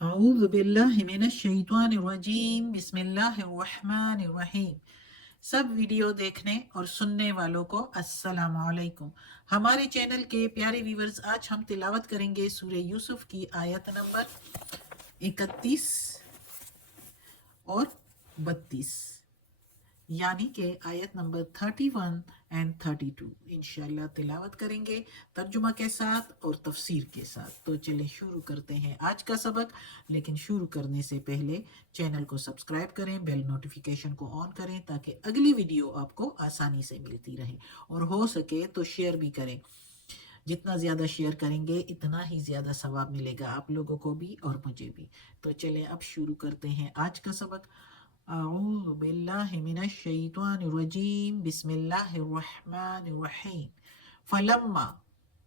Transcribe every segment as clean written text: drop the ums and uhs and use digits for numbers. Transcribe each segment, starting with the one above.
اعوذ باللہ من الشیطان الرجیم بسم اللہ الرحمن الرحیم۔ سب ویڈیو دیکھنے اور سننے والوں کو السلام علیکم۔ ہمارے چینل کے پیارے ویورز، آج ہم تلاوت کریں گے سورہ یوسف کی آیت نمبر 31 اور 32، یعنی کہ آیت نمبر 31 اینڈ 32 انشاءاللہ تلاوت کریں گے ترجمہ کے ساتھ اور تفسیر کے ساتھ۔ تو چلیں شروع کرتے ہیں آج کا سبق، لیکن شروع کرنے سے پہلے چینل کو سبسکرائب کریں، بیل نوٹیفیکیشن کو آن کریں تاکہ اگلی ویڈیو آپ کو آسانی سے ملتی رہے، اور ہو سکے تو شیئر بھی کریں۔ جتنا زیادہ شیئر کریں گے اتنا ہی زیادہ ثواب ملے گا آپ لوگوں کو بھی اور مجھے بھی۔ تو چلیں اب شروع کرتے ہیں آج کا سبق۔ اعوذ باللہ من الشیطان الرجیم بسم اللہ الرحمن الرحیم۔ فلما،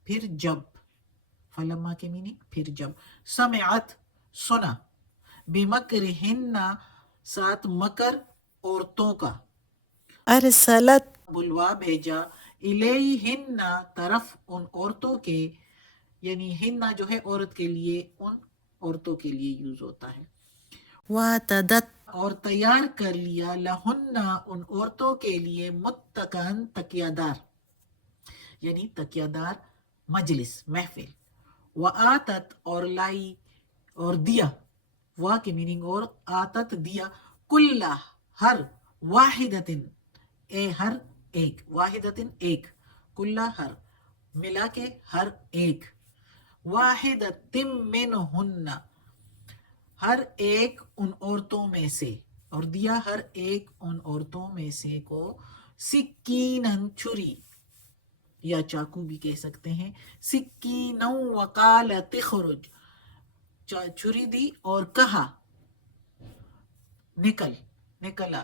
پھر جب، فلما کے میننگ پھر جب، سمعت سنا، بمکرہن ساتھ مکر عورتوں کا، ارسلت بلوا بھیجا، الیہن طرف ان عورتوں کے، یعنی ہن جو ہے عورت کے لیے، ان عورتوں کے لیے یوز ہوتا ہے، وَاعْتَدَتْ اور تیار کر لیا، لہن ان عورتوں کے لیے، متکئن تکیہ دار، یعنی تکیہ دار مجلس محفل، وآتت اور لائی اور دیا، وا کی میننگ اور، آتت دیا، کلہ ہر، واحدتن اے ہر ایک، واحدتن ایک، کلہ ہر ملا کے ہر ایک، واحدتم منہن ہر ایک ان عورتوں میں سے، اور دیا ہر ایک ان عورتوں میں سے کو، سکینن چھری یا چاقو بھی کہہ سکتے ہیں، سکینن وقال تخرج چھری دی اور کہا نکلا،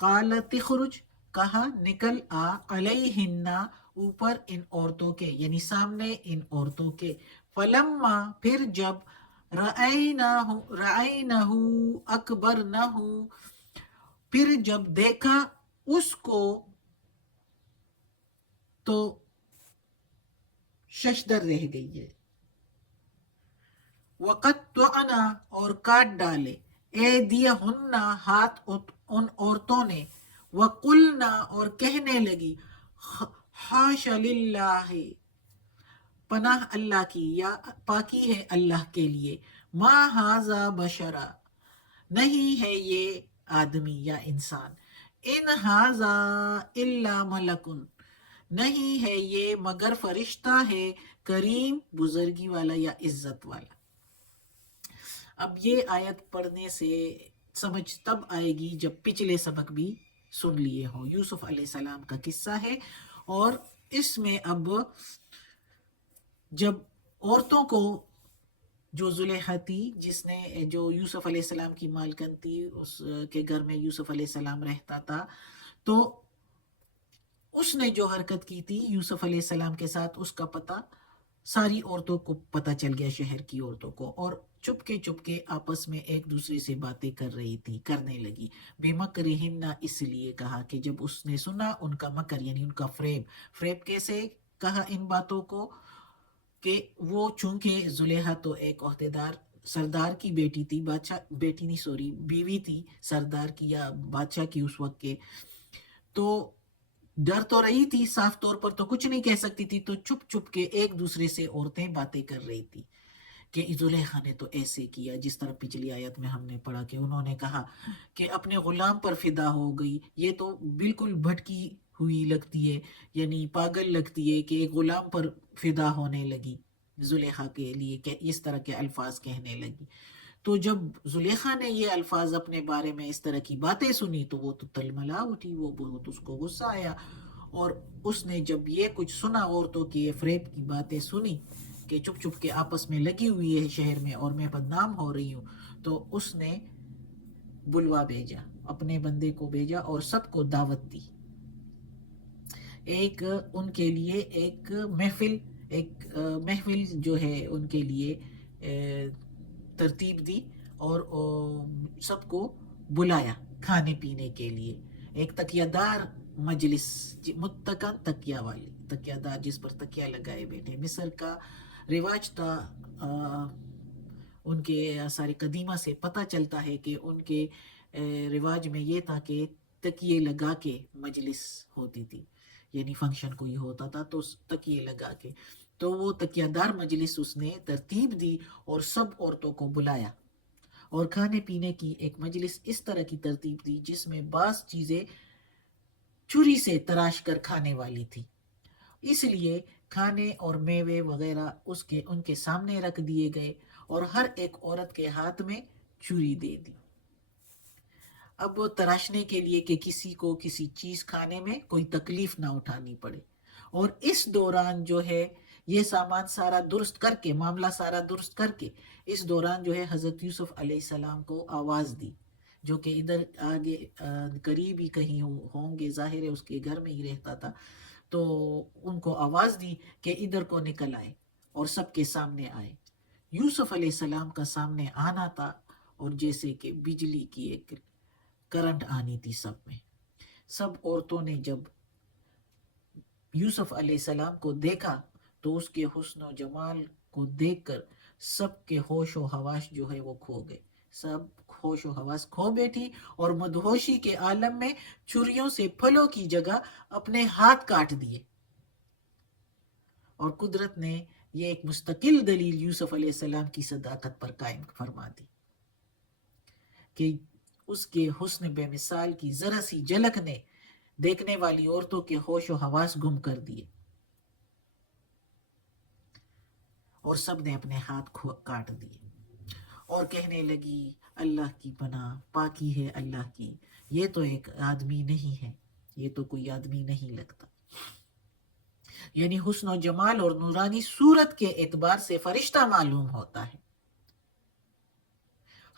قال تخرج کہا نکل آ، علیہن اوپر ان عورتوں کے، یعنی سامنے ان عورتوں کے، فلما پھر جب، رأینہ اکبرنہ پھر جب دیکھا اس کو، تو ششدر رہ گئی ہے، وقطعنا اور کاٹ ڈالے، ایدیہن ہاتھ ان عورتوں نے، وقلنا اور کہنے لگی، حاش للہ پناہ اللہ کی، یا پاکی ہے اللہ کے لیے، ما ھذا بشرا نہیں ہے یہ آدمی یا انسان، ان ھذا الا ملکن نہیں ہے یہ مگر فرشتہ ہے، کریم بزرگی والا یا عزت والا۔ اب یہ آیت پڑھنے سے سمجھ تب آئے گی جب پچھلے سبق بھی سن لیے ہوں۔ یوسف علیہ السلام کا قصہ ہے، اور اس میں اب جب عورتوں کو، جو زلیخا تھی جس نے، جو یوسف علیہ السلام کی مالکن تھی، اس کے گھر میں یوسف علیہ السلام رہتا تھا، تو اس نے جو حرکت کی تھی یوسف علیہ السلام کے ساتھ، اس کا پتہ ساری عورتوں کو پتہ چل گیا، شہر کی عورتوں کو، اور چپ کے آپس میں ایک دوسرے سے باتیں کرنے لگی، بے مکرہن اس لیے کہا کہ جب اس نے سنا ان کا مکر، یعنی ان کا فریب کیسے کہا ان باتوں کو، کہ وہ چونکہ زلیخا تو ایک عہدیدار سردار کی بیٹی تھی، بادشاہ بیٹی نہیں سوری بیوی تھی سردار کی یا بادشاہ کی اس وقت کے، تو ڈر تو رہی تھی، صاف طور پر تو کچھ نہیں کہہ سکتی تھی، تو چپ کے ایک دوسرے سے عورتیں باتیں کر رہی تھی کہ زلیخا نے تو ایسے کیا، جس طرح پچھلی آیت میں ہم نے پڑھا کہ انہوں نے کہا کہ اپنے غلام پر فدا ہو گئی، یہ تو بالکل بھٹکی ہوئی لگتی ہے، یعنی پاگل لگتی ہے کہ ایک غلام پر فدا ہونے لگی زلیخا کے لیے، کہ اس طرح کے الفاظ کہنے لگی۔ تو جب زلیخا نے یہ الفاظ اپنے بارے میں اس طرح کی باتیں سنی تو وہ تو تلملا اٹھی، وہ بہت اس کو غصہ آیا، اور اس نے جب یہ کچھ سنا، عورتوں کی یہ فریب کی باتیں سنی کہ چپ کے آپس میں لگی ہوئی ہے شہر میں اور میں بدنام ہو رہی ہوں، تو اس نے بلوا بھیجا، اپنے بندے کو بھیجا اور سب کو دعوت دی، ایک ان کے لیے ایک محفل جو ہے ان کے لیے ترتیب دی، اور سب کو بلایا کھانے پینے کے لیے، ایک تکیہ دار مجلس، متکن تکیہ دار جس پر تکیہ لگائے بیٹھے۔ مصر کا رواج تھا ان کے آثار قدیمہ سے پتہ چلتا ہے کہ ان کے رواج میں یہ تھا کہ تکیے لگا کے مجلس ہوتی تھی، یعنی فنکشن کوئی ہوتا تھا تو تکیے لگا کے، تو وہ تکیہ دار مجلس اس نے ترتیب دی اور سب عورتوں کو بلایا اور کھانے پینے کی ایک مجلس اس طرح کی ترتیب دی جس میں بعض چیزیں چھری سے تراش کر کھانے والی تھی، اس لیے کھانے اور میوے وغیرہ ان کے سامنے رکھ دیے گئے اور ہر ایک عورت کے ہاتھ میں چھری دے دی، اب وہ تراشنے کے لیے کہ کسی کو کسی چیز کھانے میں کوئی تکلیف نہ اٹھانی پڑے۔ اور اس دوران جو ہے یہ سامان سارا درست کر کے، معاملہ سارا درست کر کے، اس دوران جو ہے حضرت یوسف علیہ السلام کو آواز دی، جو کہ ادھر آگے قریب ہی کہیں ہوں گے، ظاہر ہے اس کے گھر میں ہی رہتا تھا، تو ان کو آواز دی کہ ادھر کو نکل آئے اور سب کے سامنے آئے۔ یوسف علیہ السلام کا سامنے آنا تھا اور جیسے کہ بجلی کی ایک کرنٹ آنی تھی سب میں۔ سب عورتوں نے جب یوسف علیہ السلام کو دیکھا تو اس کے حسن و جمال کو دیکھ کر سب کے ہوش و حواس جو ہے وہ کھو گئے، سب ہوش و حواس کھو بیٹھی اور مدہوشی کے عالم میں چھریوں سے پھلوں کی جگہ اپنے ہاتھ کاٹ دیے۔ اور قدرت نے یہ ایک مستقل دلیل یوسف علیہ السلام کی صداقت پر قائم فرما دی کہ اس کے حسن بے مثال کی ذرا سی جھلک نے دیکھنے والی عورتوں کے ہوش و حواس گم کر دیے اور سب نے اپنے ہاتھ کاٹ دیے اور کہنے لگی اللہ کی پناہ، پاکی ہے اللہ کی، یہ تو ایک آدمی نہیں ہے، یہ تو کوئی آدمی نہیں لگتا، یعنی حسن و جمال اور نورانی صورت کے اعتبار سے فرشتہ معلوم ہوتا ہے۔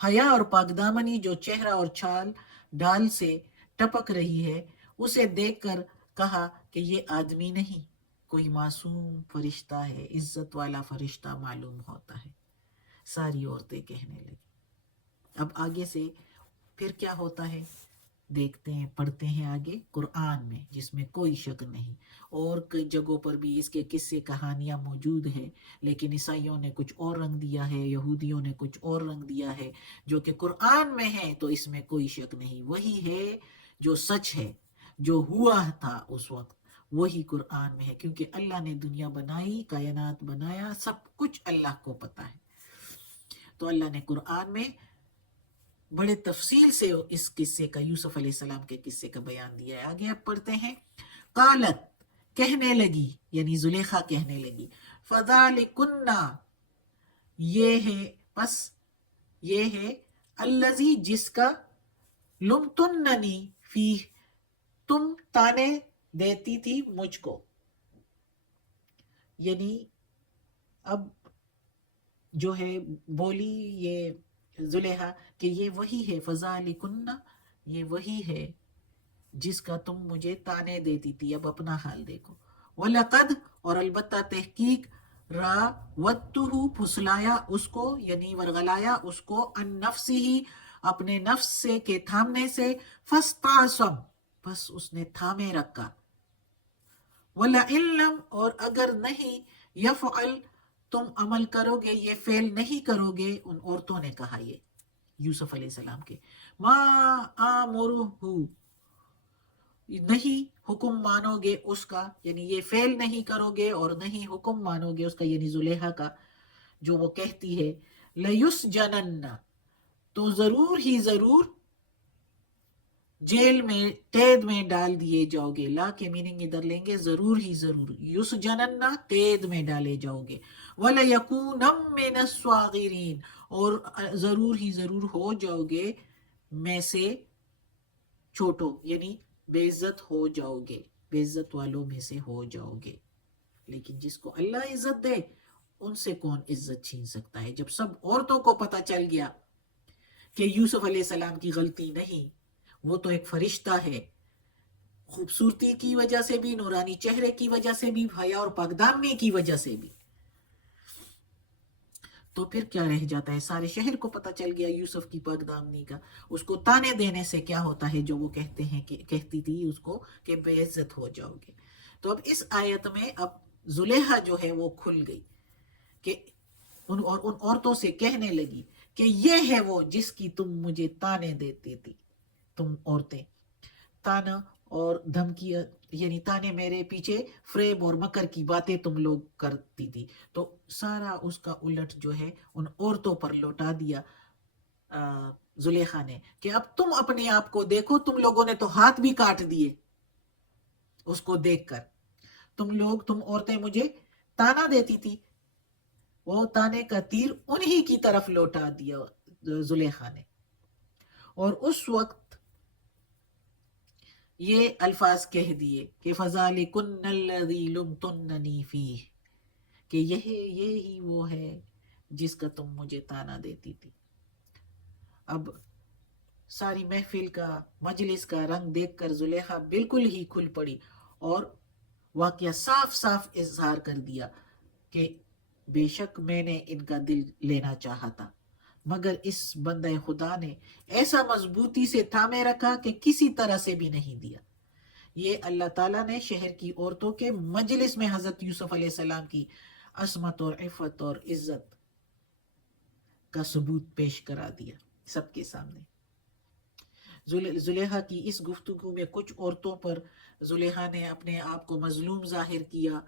حیا اور پاکدامنی جو چہرہ اور چھال ڈال سے ٹپک رہی ہے اسے دیکھ کر کہا کہ یہ آدمی نہیں، کوئی معصوم فرشتہ ہے، عزت والا فرشتہ معلوم ہوتا ہے۔ ساری عورتیں کہنے لگی۔ اب آگے سے پھر کیا ہوتا ہے دیکھتے ہیں، پڑھتے ہیں آگے قرآن میں، جس میں کوئی شک نہیں، اور کئی جگہوں پر بھی اس کے قصے کہانیاں موجود ہیں، لیکن عیسائیوں نے کچھ اور رنگ دیا ہے، یہودیوں نے کچھ اور رنگ دیا ہے، جو کہ قرآن میں ہے تو اس میں کوئی شک نہیں، وہی ہے جو سچ ہے، جو ہوا تھا اس وقت وہی قرآن میں ہے، کیونکہ اللہ نے دنیا بنائی، کائنات بنایا، سب کچھ اللہ کو پتہ ہے، تو اللہ نے قرآن میں بڑے تفصیل سے اس قصے کا، یوسف علیہ السلام کے قصے کا بیان دیا ہے۔ آگے اب پڑھتے ہیں، قالت کہنے لگی، یعنی زلیخا کہنے لگی، فذالکن یہ ہے، پس یہ ہے، الذی جس کا، لمتننی فیہ تم تانے دیتی تھی مجھ کو، یعنی اب جو ہے بولی یہ زلیخا کہ یہ وہی ہے، فذالکن یہ وہی ہے جس کا تم مجھے تانے دیتی تھی، اب اپنا حال دیکھو، وَلَقَدْ اور البتہ تحقیق، راودتہ پھسلایا اس کو، یعنی ورغلایا اس کو، عن نفسہ اپنے نفس سے کے تھامنے سے، فاستعصم بس اس نے تھامے رکھا، وَلَئِن لَّمْ اور اگر نہیں، يَفْعَلْ تم عمل کرو گے، یہ فعل نہیں کرو گے، ان عورتوں نے کہا یہ یوسف علیہ السلام کے، ما آمرہ نہیں حکم مانو گے اس کا، یعنی یہ فعل نہیں کرو گے اور نہیں حکم مانو گے اس کا، یعنی زلیخا کا، جو وہ کہتی ہے، لَيُسْجَنَنَّ تو ضرور ہی ضرور جیل میں، قید میں ڈال دیے جاؤ گے، لا کے میننگ ادھر لیں گے ضرور ہی ضرور، یسجنن قید میں ڈالے جاؤ گے، وَلَيَكُونَمْ مِنَ الصَّاغِرِينَ اور ضرور ہی ضرور ہو جاؤ گے میں سے چھوٹو، یعنی بے عزت ہو جاؤ گے، بے عزت والوں میں سے ہو جاؤ گے، لیکن جس کو اللہ عزت دے ان سے کون عزت چھین سکتا ہے؟ جب سب عورتوں کو پتہ چل گیا کہ یوسف علیہ السلام کی غلطی نہیں، وہ تو ایک فرشتہ ہے، خوبصورتی کی وجہ سے بھی، نورانی چہرے کی وجہ سے بھی، حیا اور پاکدامنی کی وجہ سے بھی، تو پھر کیا رہ جاتا ہے؟ سارے شہر کو پتہ چل گیا یوسف کی پاکدامنی کا، اس کو تانے دینے سے کیا ہوتا ہے، جو وہ کہتے ہیں کہ کہتی تھی اس کو کہ بے عزت ہو جاؤ گے۔ تو اب اس آیت میں اب زلیخا جو ہے وہ کھل گئی کہ ان عورتوں سے کہنے لگی کہ یہ ہے وہ جس کی تم مجھے تانے دیتی تھی، تم عورتیں. تانا اور دھمکی، یعنی تانے میرے پیچھے فریب اور مکر کی باتیں تم لوگ کرتی تھی. تو سارا اس کا الٹ جو ہے ان عورتوں پر لوٹا دیا زلیخا نے کہ اب تم اپنے آپ کو دیکھو، تم لوگوں نے تو ہاتھ بھی کاٹ دیے اس کو دیکھ کر. تم عورتیں مجھے تانا دیتی تھی. وہ تانے کا تیر انہی کی طرف لوٹا دیا زلیخا نے. اور اس وقت یہ الفاظ کہہ دیے کہ فَذَلِكُنَّ الَّذِي لُمْتُنَّنِي فِيهِ، کہ یہی وہ ہے جس کا تم مجھے تانا دیتی تھی. اب ساری محفل کا، مجلس کا رنگ دیکھ کر زلیخا بالکل ہی کھل پڑی اور واقعہ صاف صاف اظہار کر دیا کہ بے شک میں نے ان کا دل لینا چاہا تھا، مگر اس بندہ خدا نے ایسا مضبوطی سے تھامے رکھا کہ کسی طرح سے بھی نہیں دیا. یہ اللہ تعالیٰ نے شہر کی عورتوں کے مجلس میں حضرت یوسف علیہ السلام کی عصمت اور عفت اور عزت کا ثبوت پیش کرا دیا سب کے سامنے. زلیخا کی اس گفتگو میں کچھ عورتوں پر زلیخا نے اپنے آپ کو مظلوم ظاہر کیا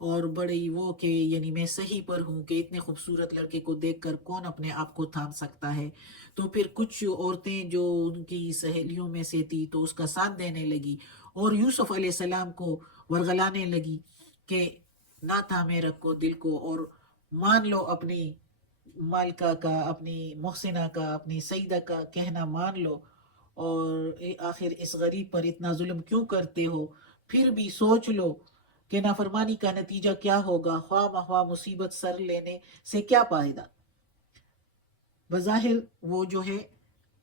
اور بڑی وہ کہ یعنی میں صحیح پر ہوں، کہ اتنے خوبصورت لڑکے کو دیکھ کر کون اپنے آپ کو تھام سکتا ہے. تو پھر کچھ عورتیں جو ان کی سہیلیوں میں سے تھی تو اس کا ساتھ دینے لگی اور یوسف علیہ السلام کو ورغلانے لگی کہ نہ تھامے رکھو دل کو اور مان لو اپنی مالکہ کا، اپنی محسنہ کا، اپنی سیدہ کا کہنا مان لو، اور آخر اس غریب پر اتنا ظلم کیوں کرتے ہو؟ پھر بھی سوچ لو کہ نافرمانی کا نتیجہ کیا ہوگا، خواہ مخواہ مصیبت سر لینے سے کیا فائدہ. بظاہر وہ جو ہے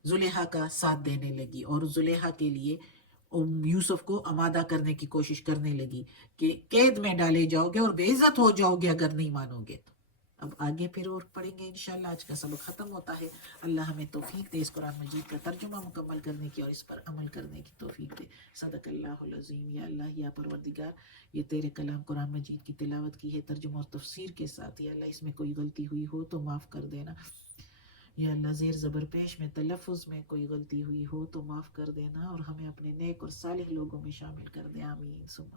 زلیخا کا ساتھ دینے لگی اور زلیخا کے لیے یوسف کو آمادہ کرنے کی کوشش کرنے لگی کہ قید میں ڈالے جاؤ گے اور بے عزت ہو جاؤ گے اگر نہیں مانو گے تو. اب آگے پھر اور پڑھیں گے انشاءاللہ. آج کا سبق ختم ہوتا ہے. اللہ ہمیں توفیق دے اس قرآن مجید کا ترجمہ مکمل کرنے کی اور اس پر عمل کرنے کی توفیق دے. صدق اللہ العظیم. یا اللہ یا پروردگار، یہ تیرے کلام قرآن مجید کی تلاوت کی ہے ترجمہ اور تفسیر کے ساتھ. یا اللہ اس میں کوئی غلطی ہوئی ہو تو معاف کر دینا. یا اللہ زیر زبر پیش میں تلفظ میں کوئی غلطی ہوئی ہو تو معاف کر دینا اور ہمیں اپنے نیک اور صالح لوگوں میں شامل کر دے. آمین ثم